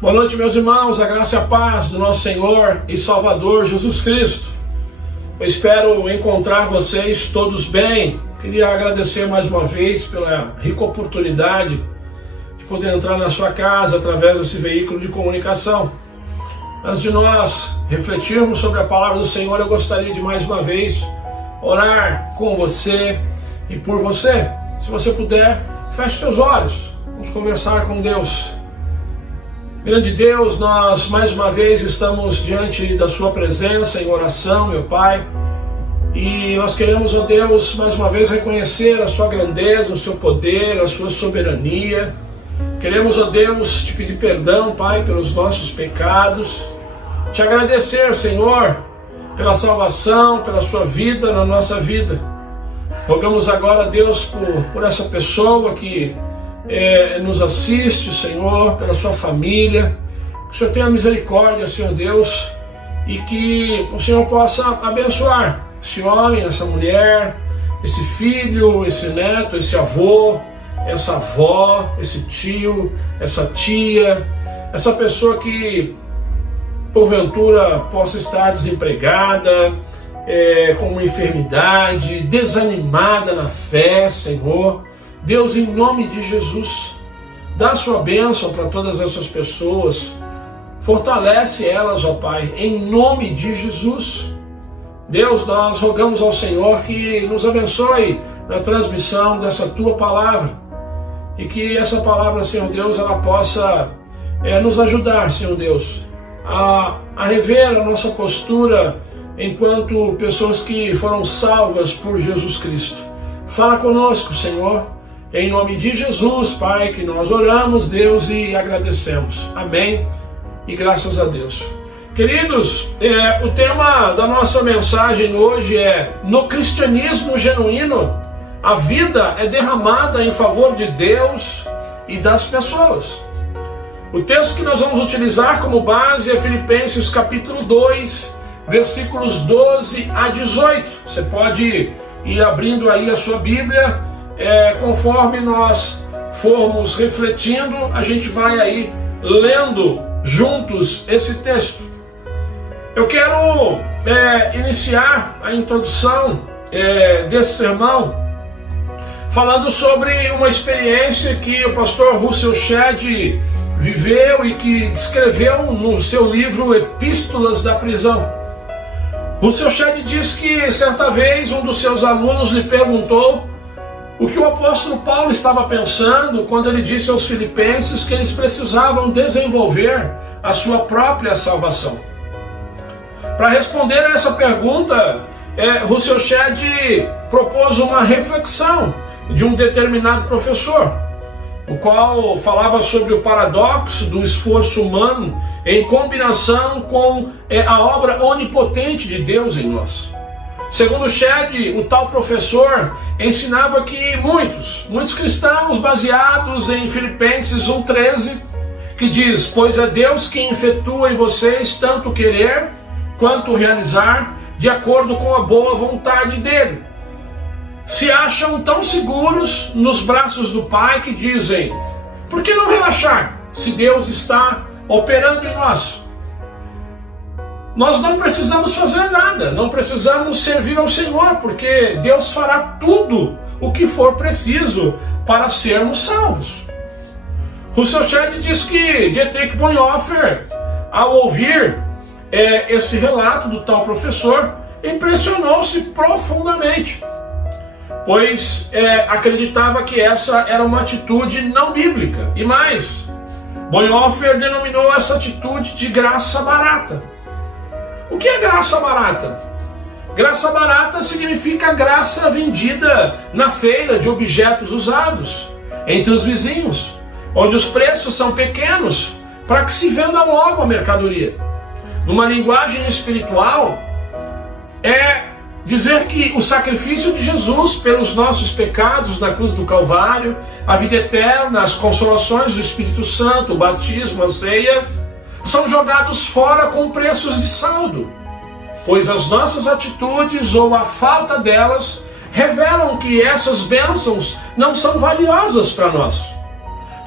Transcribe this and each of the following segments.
Boa noite, meus irmãos, a graça e a paz do nosso Senhor e Salvador Jesus Cristo. Eu espero encontrar vocês todos bem. Queria agradecer mais uma vez pela rica oportunidade de poder entrar na sua casa através desse veículo de comunicação. Antes de nós refletirmos sobre a palavra do Senhor, eu gostaria de mais uma vez orar com você e por você. Se você puder, feche seus olhos, vamos conversar com Deus. Grande Deus, nós mais uma vez estamos diante da sua presença em oração, meu Pai, e nós queremos, ó Deus, mais uma vez reconhecer a sua grandeza, o seu poder, a sua soberania. Queremos, ó Deus, te pedir perdão, Pai, pelos nossos pecados, te agradecer, Senhor, pela salvação, pela sua vida na nossa vida. Rogamos agora, Deus, por essa pessoa que nos assiste, Senhor, pela sua família, que o Senhor tenha misericórdia, Senhor Deus, e que o Senhor possa abençoar esse homem, essa mulher, esse filho, esse neto, esse avô, essa avó, esse tio, essa tia, essa pessoa que porventura possa estar desempregada, com uma enfermidade, desanimada na fé, Senhor. Deus, em nome de Jesus, dá a sua bênção para todas essas pessoas, fortalece elas, ó Pai, em nome de Jesus. Deus, nós rogamos ao Senhor que nos abençoe na transmissão dessa Tua palavra, e que essa palavra, Senhor Deus, ela possa nos ajudar, Senhor Deus, a rever a nossa postura enquanto pessoas que foram salvas por Jesus Cristo. Fala conosco, Senhor. Em nome de Jesus, Pai, que nós oramos, Deus, e agradecemos. Amém e graças a Deus. Queridos, o tema da nossa mensagem hoje é: no cristianismo genuíno, a vida é derramada em favor de Deus e das pessoas. O texto que nós vamos utilizar como base é Filipenses capítulo 2, versículos 12 a 18. Você pode ir abrindo aí a sua Bíblia. Conforme nós formos refletindo, a gente vai aí lendo juntos esse texto. Eu quero iniciar a introdução desse sermão falando sobre uma experiência que o pastor Russell Shedd viveu e que descreveu no seu livro Epístolas da Prisão. Russell Shedd diz que certa vez um dos seus alunos lhe perguntou o que o apóstolo Paulo estava pensando quando ele disse aos filipenses que eles precisavam desenvolver a sua própria salvação. Para responder a essa pergunta, Russell Shedd propôs uma reflexão de um determinado professor, o qual falava sobre o paradoxo do esforço humano em combinação com a obra onipotente de Deus em nós. Segundo Shedd, o tal professor ensinava que muitos cristãos, baseados em Filipenses 1,13, que diz: pois é Deus quem efetua em vocês tanto querer quanto realizar, de acordo com a boa vontade dele. Se acham tão seguros nos braços do Pai que dizem: por que não relaxar se Deus está operando em nós? Nós não precisamos fazer nada, não precisamos servir ao Senhor, porque Deus fará tudo o que for preciso para sermos salvos. Russell Shedd diz que Dietrich Bonhoeffer, ao ouvir esse relato do tal professor, impressionou-se profundamente, pois acreditava que essa era uma atitude não bíblica. E mais, Bonhoeffer denominou essa atitude de graça barata. O que é graça barata? Graça barata significa graça vendida na feira de objetos usados, entre os vizinhos, onde os preços são pequenos para que se venda logo a mercadoria. Numa linguagem espiritual, é dizer que o sacrifício de Jesus pelos nossos pecados na cruz do Calvário, a vida eterna, as consolações do Espírito Santo, o batismo, a ceia, são jogados fora com preços de saldo, pois as nossas atitudes ou a falta delas revelam que essas bênçãos não são valiosas para nós.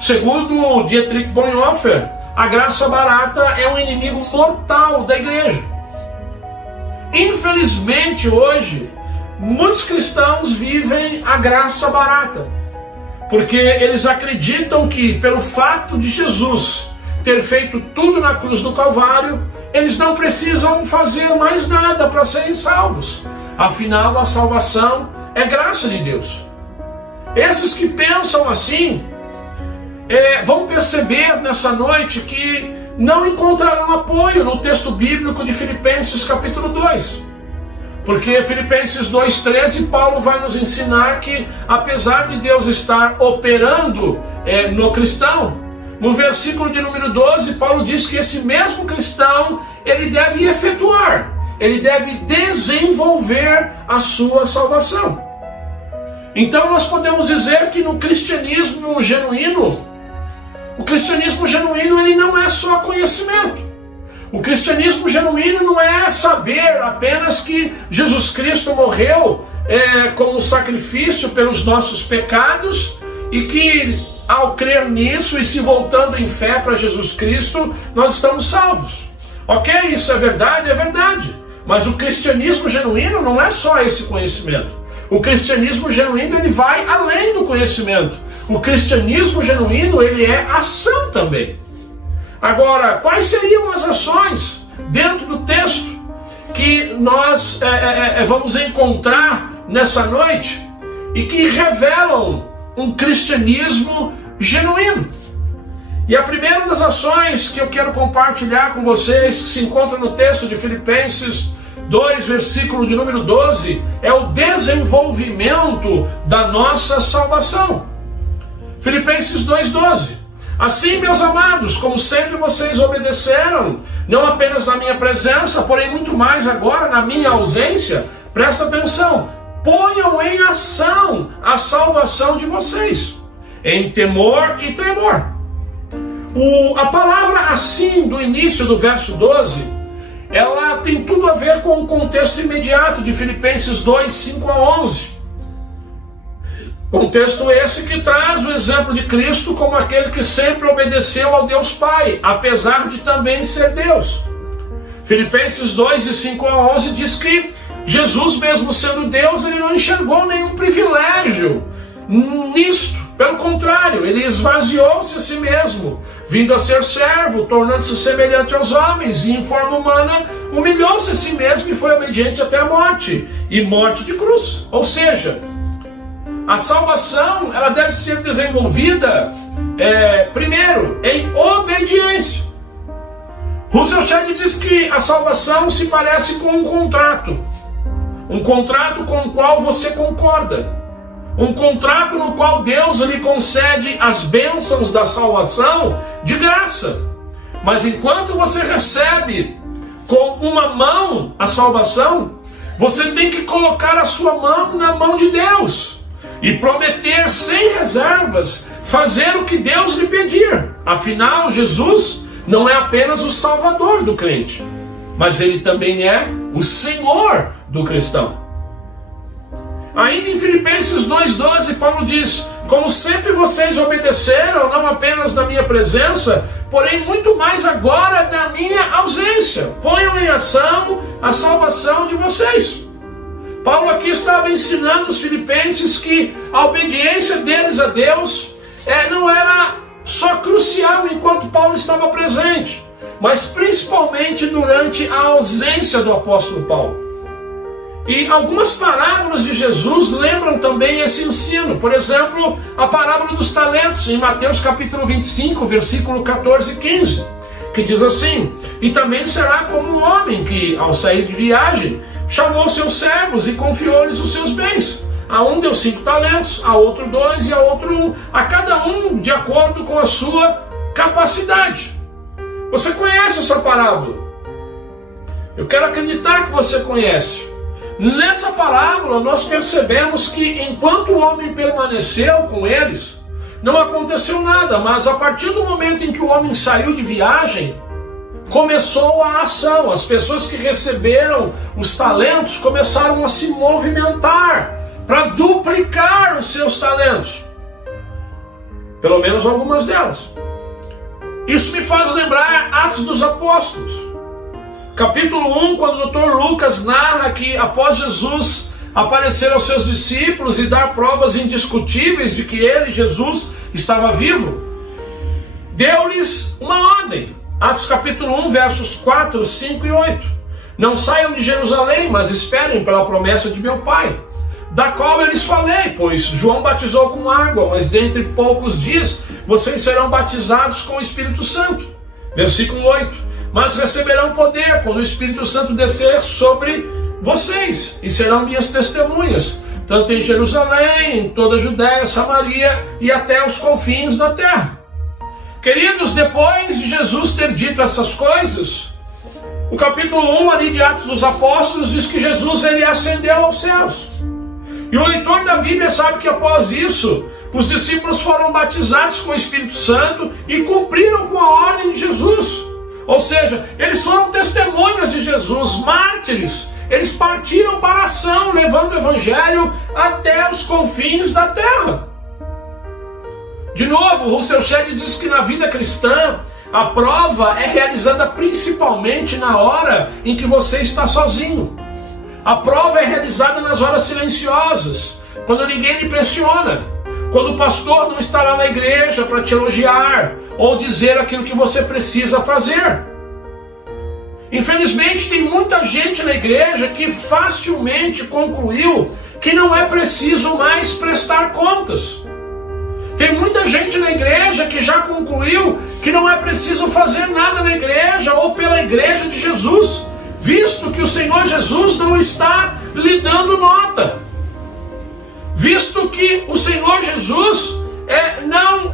Segundo Dietrich Bonhoeffer, a graça barata é um inimigo mortal da igreja. Infelizmente hoje, muitos cristãos vivem a graça barata, porque eles acreditam que pelo fato de Jesus ter feito tudo na cruz do Calvário, eles não precisam fazer mais nada para serem salvos. Afinal, a salvação é graça de Deus. Esses que pensam assim, vão perceber nessa noite que não encontrarão apoio no texto bíblico de Filipenses capítulo 2. Porque Filipenses 2,13, Paulo vai nos ensinar que, apesar de Deus estar operando no cristão, no versículo de número 12, Paulo diz que esse mesmo cristão, ele deve efetuar, ele deve desenvolver a sua salvação. Então nós podemos dizer que no cristianismo genuíno, ele não é só conhecimento. O cristianismo genuíno não é saber apenas que Jesus Cristo morreu como sacrifício pelos nossos pecados e que ao crer nisso e se voltando em fé para Jesus Cristo, nós estamos salvos. Ok, isso é verdade, mas o cristianismo genuíno não é só esse conhecimento. O cristianismo genuíno, ele vai além do conhecimento. O cristianismo genuíno, ele é ação também. Agora, quais seriam as ações dentro do texto que nós vamos encontrar nessa noite e que revelam um cristianismo genuíno? E a primeira das ações que eu quero compartilhar com vocês, que se encontra no texto de Filipenses 2, versículo de número 12, é o desenvolvimento da nossa salvação. Filipenses 2,12. Assim, meus amados, como sempre vocês obedeceram, não apenas na minha presença, porém muito mais agora na minha ausência, presta atenção, ponham em ação a salvação de vocês, em temor e tremor. A palavra assim, do início do verso 12, ela tem tudo a ver com o contexto imediato de Filipenses 2, 5 a 11. Contexto esse que traz o exemplo de Cristo como aquele que sempre obedeceu ao Deus Pai, apesar de também ser Deus. Filipenses 2, de 5 a 11 diz que Jesus, mesmo sendo Deus, ele não enxergou nenhum privilégio nisto. Pelo contrário, ele esvaziou-se a si mesmo, vindo a ser servo, tornando-se semelhante aos homens, e em forma humana humilhou-se a si mesmo e foi obediente até a morte, e morte de cruz. Ou seja, a salvação, ela deve ser desenvolvida, primeiro, em obediência. Russell Shedd diz que a salvação se parece com um contrato com o qual você concorda. Um contrato no qual Deus lhe concede as bênçãos da salvação de graça. Mas enquanto você recebe com uma mão a salvação, você tem que colocar a sua mão na mão de Deus e prometer sem reservas fazer o que Deus lhe pedir. Afinal, Jesus não é apenas o Salvador do crente, mas ele também é o Senhor do cristão. Ainda em Filipenses 2,12, Paulo diz: como sempre vocês obedeceram, não apenas na minha presença, porém muito mais agora na minha ausência. Ponham em ação a salvação de vocês. Paulo aqui estava ensinando os filipenses que a obediência deles a Deus não era só crucial enquanto Paulo estava presente, mas principalmente durante a ausência do apóstolo Paulo. E algumas parábolas de Jesus lembram também esse ensino. Por exemplo, a parábola dos talentos, em Mateus capítulo 25, versículo 14 e 15, que diz assim: e também será como um homem que, ao sair de viagem, chamou seus servos e confiou-lhes os seus bens. A um deu 5 talentos, a outro 2 e a outro 1, a cada um de acordo com a sua capacidade. Você conhece essa parábola? Eu quero acreditar que você conhece. Nessa parábola nós percebemos que enquanto o homem permaneceu com eles, não aconteceu nada, mas a partir do momento em que o homem saiu de viagem, começou a ação. As pessoas que receberam os talentos começaram a se movimentar para duplicar os seus talentos, pelo menos algumas delas. Isso me faz lembrar Atos dos Apóstolos. Capítulo 1, quando o Dr. Lucas narra que após Jesus aparecer aos seus discípulos e dar provas indiscutíveis de que ele, Jesus, estava vivo, deu-lhes uma ordem. Atos capítulo 1, versos 4, 5 e 8. Não saiam de Jerusalém, mas esperem pela promessa de meu Pai, da qual eu lhes falei, pois João batizou com água, mas dentre poucos dias vocês serão batizados com o Espírito Santo. Versículo 8. Mas receberão poder quando o Espírito Santo descer sobre vocês, e serão minhas testemunhas, tanto em Jerusalém, em toda a Judéia, Samaria e até os confins da terra. Queridos, depois de Jesus ter dito essas coisas, o capítulo 1 ali de Atos dos Apóstolos diz que Jesus ele ascendeu aos céus. E o leitor da Bíblia sabe que após isso, os discípulos foram batizados com o Espírito Santo e cumpriram com a ordem de Jesus. Ou seja, eles foram testemunhas de Jesus, mártires. Eles partiram para a ação, levando o Evangelho até os confins da terra. De novo, Russell Shedd diz que na vida cristã, a prova é realizada principalmente na hora em que você está sozinho. A prova é realizada nas horas silenciosas, quando ninguém lhe pressiona, quando o pastor não estará na igreja para te elogiar ou dizer aquilo que você precisa fazer. Infelizmente, tem muita gente na igreja que facilmente concluiu que não é preciso mais prestar contas. Tem muita gente na igreja que já concluiu que não é preciso fazer nada na igreja ou pela igreja de Jesus, visto que o Senhor Jesus não está lhe dando nota. Visto que o Senhor Jesus não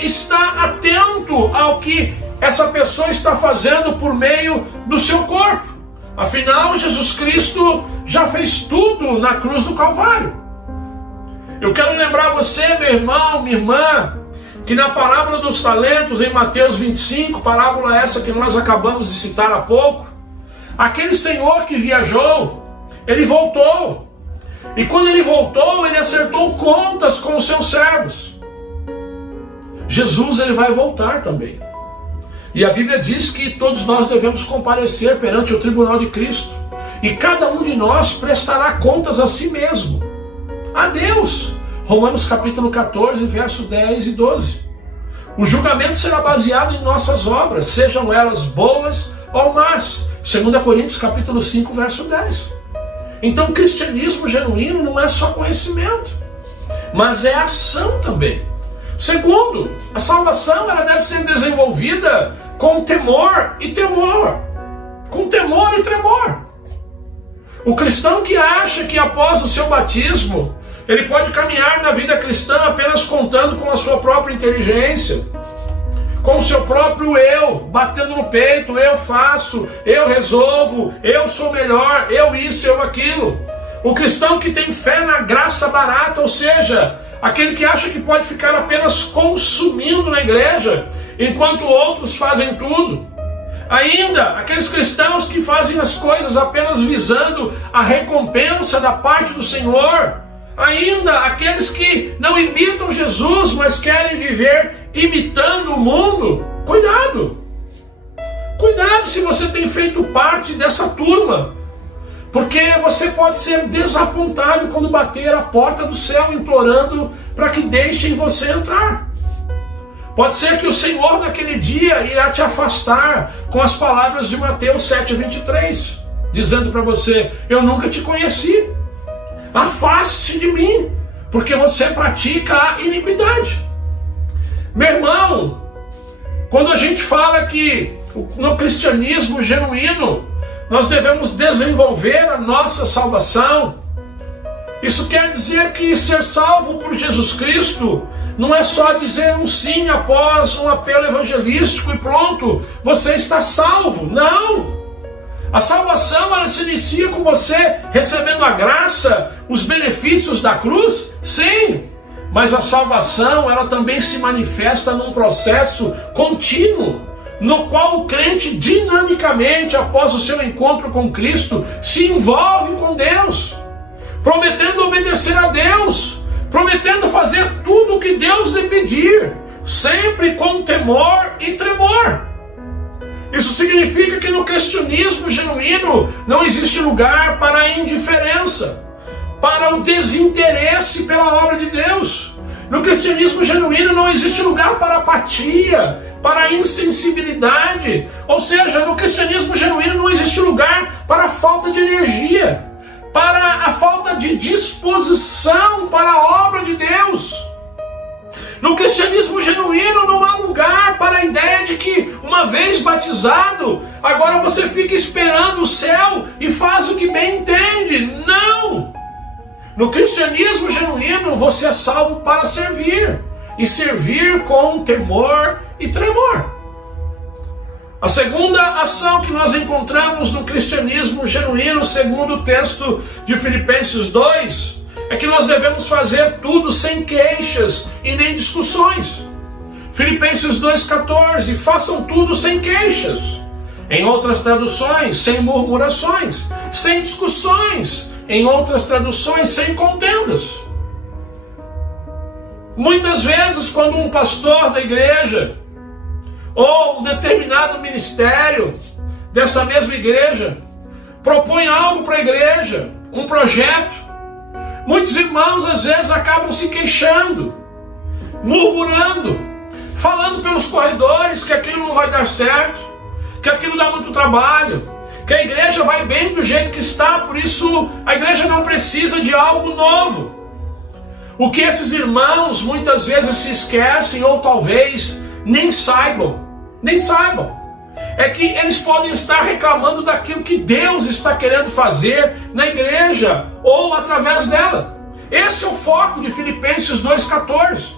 está atento ao que essa pessoa está fazendo por meio do seu corpo. Afinal, Jesus Cristo já fez tudo na cruz do Calvário. Eu quero lembrar você, meu irmão, minha irmã, que na parábola dos talentos, em Mateus 25, parábola essa que nós acabamos de citar há pouco, aquele senhor que viajou, ele voltou. E quando ele voltou, ele acertou contas com os seus servos. Jesus, ele vai voltar também. E a Bíblia diz que todos nós devemos comparecer perante o tribunal de Cristo. E cada um de nós prestará contas a si mesmo, a Deus. Romanos capítulo 14, verso 10 e 12. O julgamento será baseado em nossas obras, sejam elas boas ou más. 2 Coríntios capítulo 5, verso 10. Então o cristianismo genuíno não é só conhecimento, mas é ação também. Segundo, a salvação ela deve ser desenvolvida com temor e temor. Com temor e tremor. O cristão que acha que após o seu batismo, ele pode caminhar na vida cristã apenas contando com a sua própria inteligência, com o seu próprio eu, batendo no peito, eu faço, eu resolvo, eu sou melhor, eu isso, eu aquilo. O cristão que tem fé na graça barata, ou seja, aquele que acha que pode ficar apenas consumindo na igreja, enquanto outros fazem tudo. Ainda, aqueles cristãos que fazem as coisas apenas visando a recompensa da parte do Senhor. Ainda, aqueles que não imitam Jesus, mas querem viver imitando o mundo. Cuidado! Cuidado se você tem feito parte dessa turma, porque você pode ser desapontado quando bater a porta do céu implorando para que deixem você entrar. Pode ser que o Senhor naquele dia irá te afastar com as palavras de Mateus 7,23, dizendo para você: eu nunca te conheci, afaste de mim, porque você pratica a iniquidade. Meu irmão, quando a gente fala que no cristianismo genuíno nós devemos desenvolver a nossa salvação, isso quer dizer que ser salvo por Jesus Cristo não é só dizer um sim após um apelo evangelístico e pronto, você está salvo. Não! A salvação ela se inicia com você recebendo a graça, os benefícios da cruz, sim, mas a salvação ela também se manifesta num processo contínuo, no qual o crente dinamicamente, após o seu encontro com Cristo, se envolve com Deus, prometendo obedecer a Deus, prometendo fazer tudo o que Deus lhe pedir, sempre com temor e tremor. Isso significa que no cristianismo genuíno não existe lugar para a indiferença, para o desinteresse pela obra de Deus. No cristianismo genuíno não existe lugar para apatia, para insensibilidade. Ou seja, no cristianismo genuíno não existe lugar para a falta de energia, para a falta de disposição para a obra de Deus. No cristianismo genuíno não há lugar para a ideia de que, uma vez batizado, agora você fica esperando o céu e faz o que bem entende. Não! No cristianismo genuíno você é salvo para servir, e servir com temor e tremor. A segunda ação que nós encontramos no cristianismo genuíno, segundo o texto de Filipenses 2, é que nós devemos fazer tudo sem queixas e nem discussões. Filipenses 2,14, façam tudo sem queixas. Em outras traduções, sem murmurações, sem discussões. Em outras traduções, sem contendas. Muitas vezes, quando um pastor da igreja, ou um determinado ministério dessa mesma igreja, propõe algo para a igreja, um projeto, muitos irmãos às vezes acabam se queixando, murmurando, falando pelos corredores que aquilo não vai dar certo, que aquilo dá muito trabalho, que a igreja vai bem do jeito que está, por isso a igreja não precisa de algo novo. O que esses irmãos muitas vezes se esquecem, ou talvez nem saibam, é que eles podem estar reclamando daquilo que Deus está querendo fazer na igreja, ou através dela. Esse é o foco de Filipenses 2,14.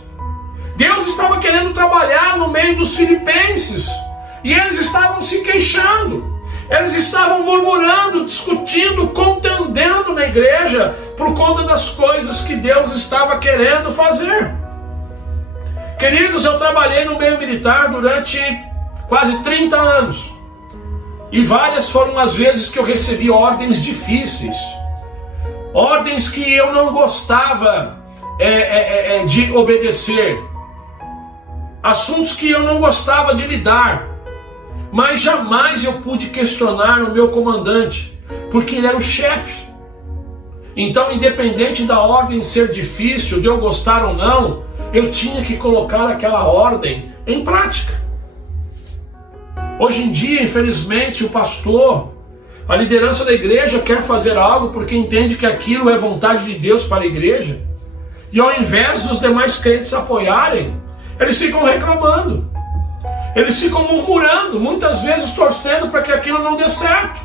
Deus estava querendo trabalhar no meio dos filipenses, e eles estavam se queixando, eles estavam murmurando, discutindo, contendendo na igreja, por conta das coisas que Deus estava querendo fazer. Queridos, eu trabalhei no meio militar durante quase 30 anos, e várias foram as vezes que eu recebi ordens difíceis, ordens que eu não gostava de obedecer, assuntos que eu não gostava de lidar, mas jamais eu pude questionar o meu comandante, porque ele era o chefe. Então, independente da ordem ser difícil, de eu gostar ou não, eu tinha que colocar aquela ordem em prática. Hoje em dia, infelizmente, o pastor, a liderança da igreja quer fazer algo porque entende que aquilo é vontade de Deus para a igreja, e ao invés dos demais crentes apoiarem, eles ficam reclamando, eles ficam murmurando, muitas vezes torcendo para que aquilo não dê certo.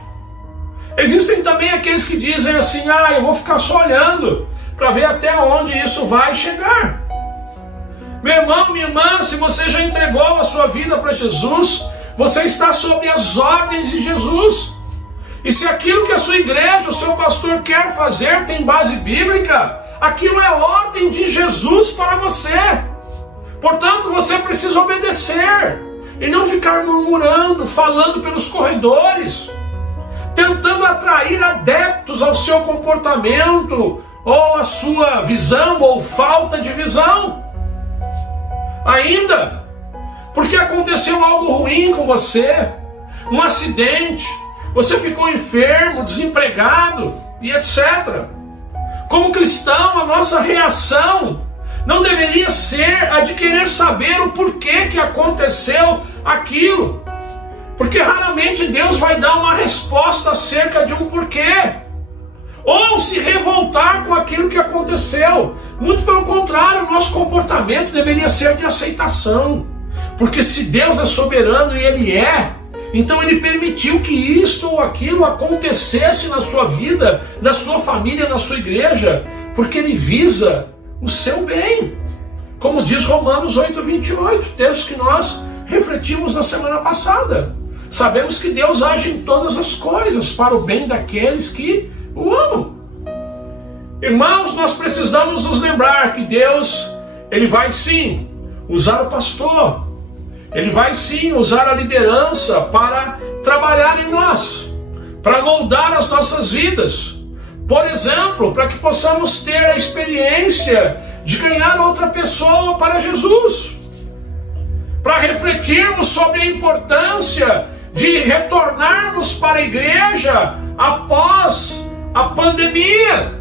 Existem também aqueles que dizem assim: eu vou ficar só olhando para ver até onde isso vai chegar. Meu irmão, minha irmã, se você já entregou a sua vida para Jesus, você está sob as ordens de Jesus. E se aquilo que a sua igreja, o seu pastor quer fazer tem base bíblica, aquilo é ordem de Jesus para você. Portanto, você precisa obedecer e não ficar murmurando, falando pelos corredores, tentando atrair adeptos ao seu comportamento, ou à sua visão, ou falta de visão. Ainda, porque aconteceu algo ruim com você, um acidente, você ficou enfermo, desempregado e etc. Como cristão, a nossa reação não deveria ser a de querer saber o porquê que aconteceu aquilo, porque raramente Deus vai dar uma resposta acerca de um porquê, ou se revoltar com aquilo que aconteceu. Muito pelo contrário, o nosso comportamento deveria ser de aceitação, porque se Deus é soberano e Ele é, então Ele permitiu que isto ou aquilo acontecesse na sua vida, na sua família, na sua igreja, porque Ele visa o seu bem, como diz Romanos 8:28, texto que nós refletimos na semana passada. Sabemos que Deus age em todas as coisas para o bem daqueles que o amam. Irmãos, nós precisamos nos lembrar que Deus, Ele vai sim usar o pastor, Ele vai sim usar a liderança para trabalhar em nós, para moldar as nossas vidas. Por exemplo, para que possamos ter a experiência de ganhar outra pessoa para Jesus. para refletirmos sobre a importância de retornarmos para a igreja após a pandemia,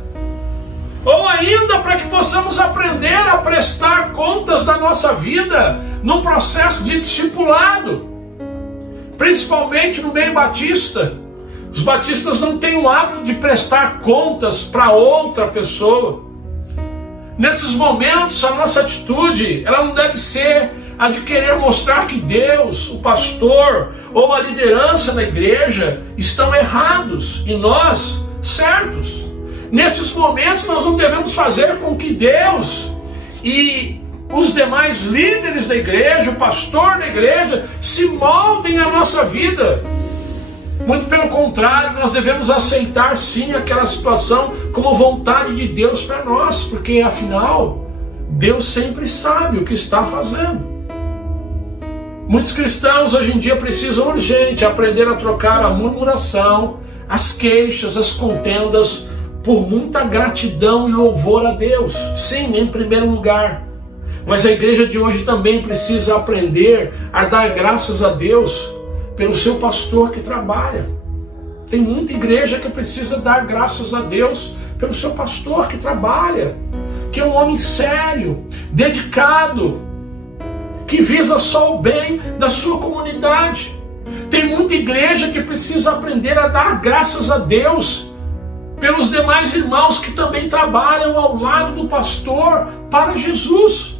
ou ainda para que possamos aprender a prestar contas da nossa vida num processo de discipulado, principalmente no meio batista. Os batistas não têm o hábito de prestar contas para outra pessoa. Nesses momentos, a nossa atitude, ela não deve ser a de querer mostrar que Deus, o pastor ou a liderança da igreja estão errados e nós certos. Nesses momentos, nós não devemos fazer com que Deus e os demais líderes da igreja, o pastor da igreja, se moldem a nossa vida. Muito pelo contrário, nós devemos aceitar sim aquela situação como vontade de Deus para nós, porque afinal, Deus sempre sabe o que está fazendo. Muitos cristãos hoje em dia precisam urgente aprender a trocar a murmuração, as queixas, as contendas, por muita gratidão e louvor a Deus. Sim, em primeiro lugar. Mas a igreja de hoje também precisa aprender a dar graças a Deus pelo seu pastor que trabalha. Tem muita igreja que precisa dar graças a Deus pelo seu pastor que trabalha, que é um homem sério, dedicado, que visa só o bem da sua comunidade. Tem muita igreja que precisa aprender a dar graças a Deus pelos demais irmãos que também trabalham ao lado do pastor para Jesus,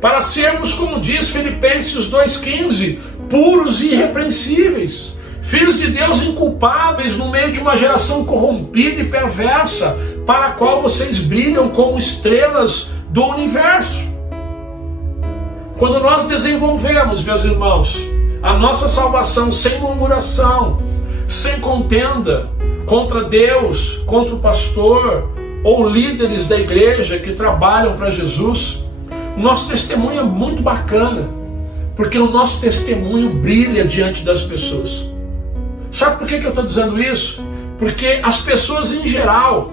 para sermos, como diz Filipenses 2,15, puros e irrepreensíveis, filhos de Deus inculpáveis no meio de uma geração corrompida e perversa, para a qual vocês brilham como estrelas do universo. Quando nós desenvolvemos, meus irmãos, a nossa salvação sem murmuração, sem contenda contra Deus, contra o pastor ou líderes da igreja que trabalham para Jesus, nosso testemunho é muito bacana, porque o nosso testemunho brilha diante das pessoas. Sabe por que eu estou dizendo isso? Porque as pessoas em geral,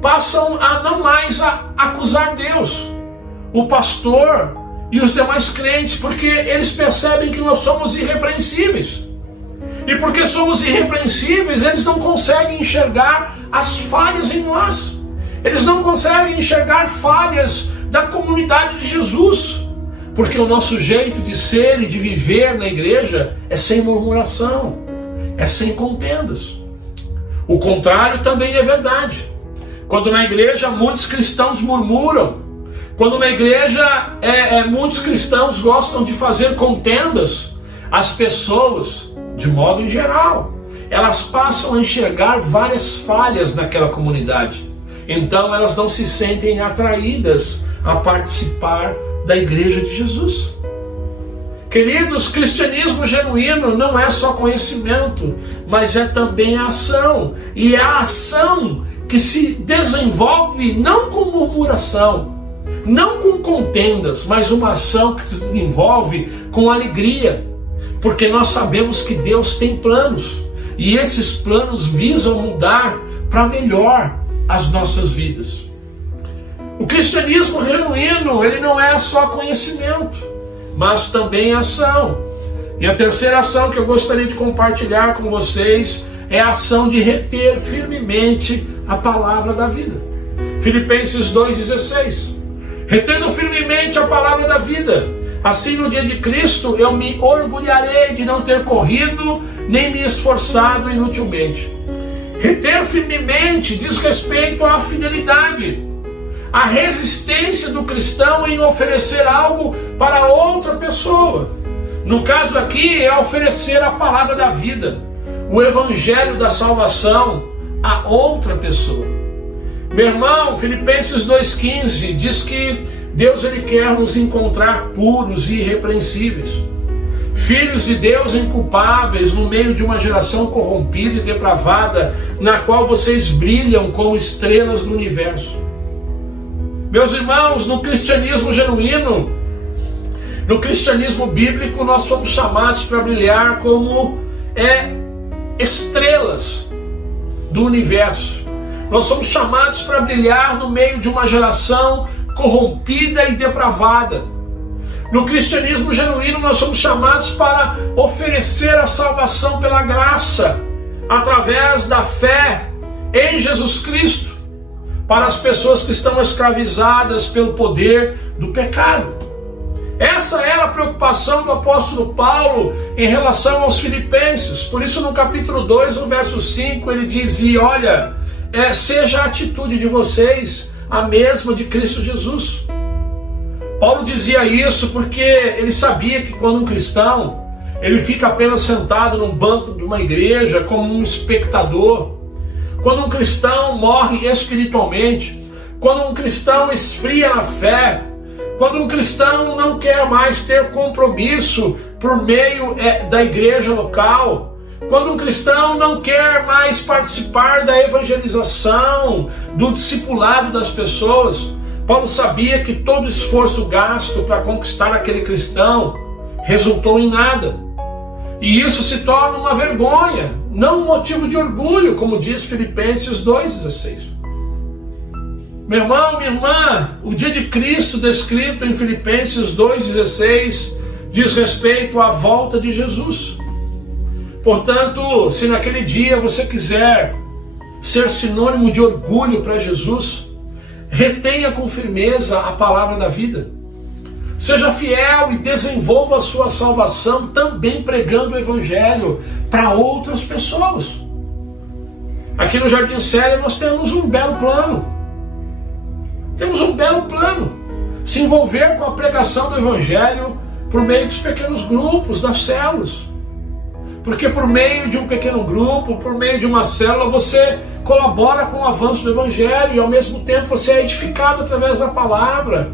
passam a não mais a acusar Deus, o pastor e os demais crentes, porque eles percebem que nós somos irrepreensíveis. E porque somos irrepreensíveis, eles não conseguem enxergar as falhas em nós. Eles não conseguem enxergar falhas da comunidade de Jesus. Porque o nosso jeito de ser e de viver na igreja é sem murmuração, é sem contendas. O contrário também é verdade. Quando na igreja muitos cristãos murmuram, quando na igreja muitos cristãos gostam de fazer contendas, as pessoas, de modo em geral, elas passam a enxergar várias falhas naquela comunidade. Então elas não se sentem atraídas a participar da igreja de Jesus. Queridos, cristianismo genuíno não é só conhecimento, mas é também ação. E é a ação que se desenvolve não com murmuração, não com contendas, mas uma ação que se desenvolve com alegria. Porque nós sabemos que Deus tem planos, e esses planos visam mudar para melhor as nossas vidas. O cristianismo genuíno, ele não é só conhecimento, mas também ação. E a terceira ação que eu gostaria de compartilhar com vocês é a ação de reter firmemente a palavra da vida. Filipenses 2,16. Retendo firmemente a palavra da vida, assim no dia de Cristo eu me orgulharei de não ter corrido, nem me esforçado inutilmente. Reter firmemente diz respeito à fidelidade, à resistência do cristão em oferecer algo para outra pessoa. No caso aqui é oferecer a palavra da vida, o evangelho da salvação a outra pessoa. Meu irmão, Filipenses 2,15 diz que Deus ele quer nos encontrar puros e irrepreensíveis, filhos de Deus inculpáveis no meio de uma geração corrompida e depravada, na qual vocês brilham como estrelas do universo. Meus irmãos, no cristianismo genuíno, no cristianismo bíblico, nós somos chamados para brilhar como estrelas do universo. Nós somos chamados para brilhar no meio de uma geração corrompida e depravada. No cristianismo genuíno nós somos chamados para oferecer a salvação pela graça, através da fé em Jesus Cristo, para as pessoas que estão escravizadas pelo poder do pecado. Essa era a preocupação do apóstolo Paulo em relação aos filipenses. Por isso no capítulo 2, no verso 5, ele dizia: olha, seja a atitude de vocês a mesma de Cristo Jesus. Paulo dizia isso porque ele sabia que quando um cristão ele fica apenas sentado no banco de uma igreja como um espectador, quando um cristão morre espiritualmente, quando um cristão esfria na fé, quando um cristão não quer mais ter compromisso por meio da igreja local, quando um cristão não quer mais participar da evangelização, do discipulado das pessoas, Paulo sabia que todo esforço gasto para conquistar aquele cristão resultou em nada. E isso se torna uma vergonha, não um motivo de orgulho, como diz Filipenses 2,16. Meu irmão, minha irmã, o dia de Cristo descrito em Filipenses 2,16 diz respeito à volta de Jesus. Portanto, se naquele dia você quiser ser sinônimo de orgulho para Jesus, retenha com firmeza a palavra da vida. Seja fiel e desenvolva a sua salvação também pregando o evangelho para outras pessoas. Aqui no Jardim Célia nós temos um belo plano. Temos um belo plano. Se envolver com a pregação do evangelho por meio dos pequenos grupos, das células. Porque por meio de um pequeno grupo, por meio de uma célula, você colabora com o avanço do evangelho e ao mesmo tempo você é edificado através da palavra.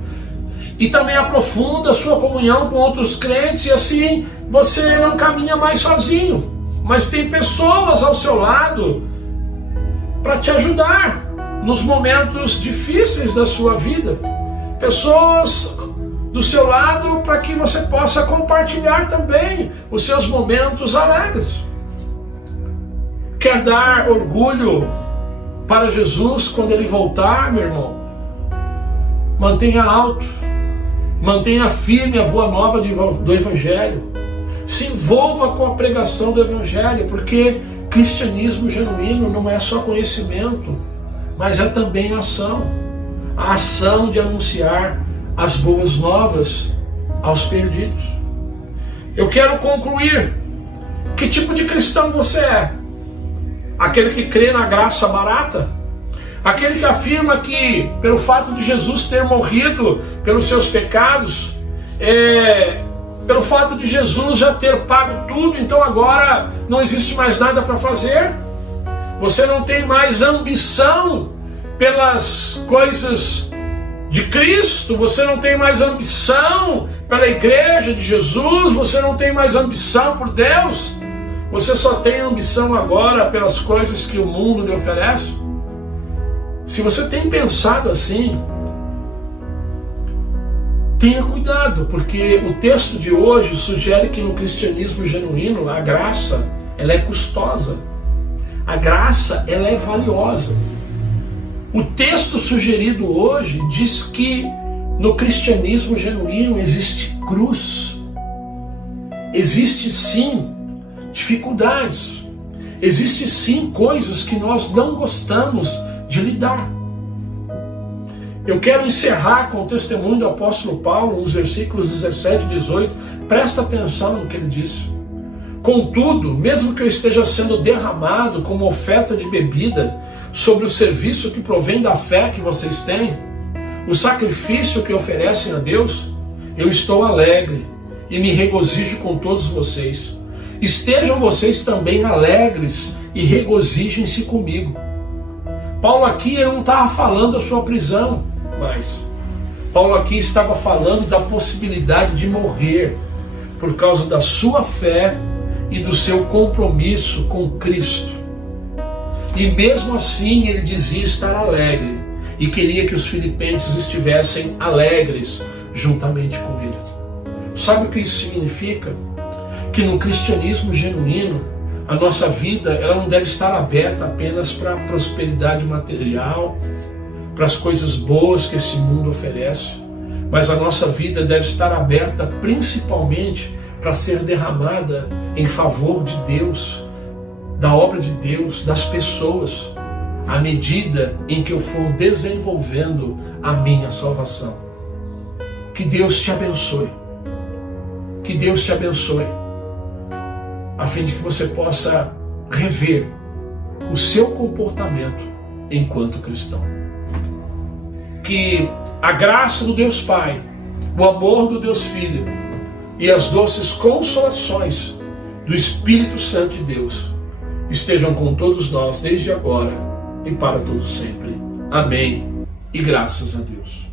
E também aprofunda a sua comunhão com outros crentes, e assim você não caminha mais sozinho, mas tem pessoas ao seu lado para te ajudar nos momentos difíceis da sua vida. Pessoas do seu lado para que você possa compartilhar também os seus momentos alegres. Quer dar orgulho para Jesus quando Ele voltar, meu irmão? Mantenha alto. Mantenha firme a boa nova do Evangelho. Se envolva com a pregação do Evangelho, porque cristianismo genuíno não é só conhecimento, mas é também ação. A ação de anunciar as boas novas aos perdidos. Eu quero concluir. Que tipo de cristão você é? Aquele que crê na graça barata? Aquele que afirma que, pelo fato de Jesus ter morrido pelos seus pecados, pelo fato de Jesus já ter pago tudo, então agora não existe mais nada para fazer? Você não tem mais ambição pelas coisas de Cristo? Você não tem mais ambição pela igreja de Jesus? Você não tem mais ambição por Deus? Você só tem ambição agora pelas coisas que o mundo lhe oferece? Se você tem pensado assim, tenha cuidado, porque o texto de hoje sugere que no cristianismo genuíno a graça ela é custosa, a graça ela é valiosa. O texto sugerido hoje diz que no cristianismo genuíno existe cruz, existe sim dificuldades, existe sim coisas que nós não gostamos de lidar. Eu quero encerrar com o testemunho do apóstolo Paulo, nos versículos 17 e 18. Presta atenção no que ele disse. Contudo, mesmo que eu esteja sendo derramado como oferta de bebida sobre o serviço que provém da fé que vocês têm, o sacrifício que oferecem a Deus, eu estou alegre e me regozijo com todos vocês. Estejam vocês também alegres e regozijem-se comigo. Paulo aqui ele não estava falando da sua prisão, mas Paulo aqui estava falando da possibilidade de morrer por causa da sua fé e do seu compromisso com Cristo. E mesmo assim ele dizia estar alegre e queria que os filipenses estivessem alegres juntamente com ele. Sabe o que isso significa? Que no cristianismo genuíno a nossa vida ela não deve estar aberta apenas para a prosperidade material, para as coisas boas que esse mundo oferece, mas a nossa vida deve estar aberta principalmente para ser derramada em favor de Deus, da obra de Deus, das pessoas, à medida em que eu for desenvolvendo a minha salvação. Que Deus te abençoe. Que Deus te abençoe, a fim de que você possa rever o seu comportamento enquanto cristão. Que a graça do Deus Pai, o amor do Deus Filho e as doces consolações do Espírito Santo de Deus estejam com todos nós desde agora e para todos sempre. Amém. E graças a Deus.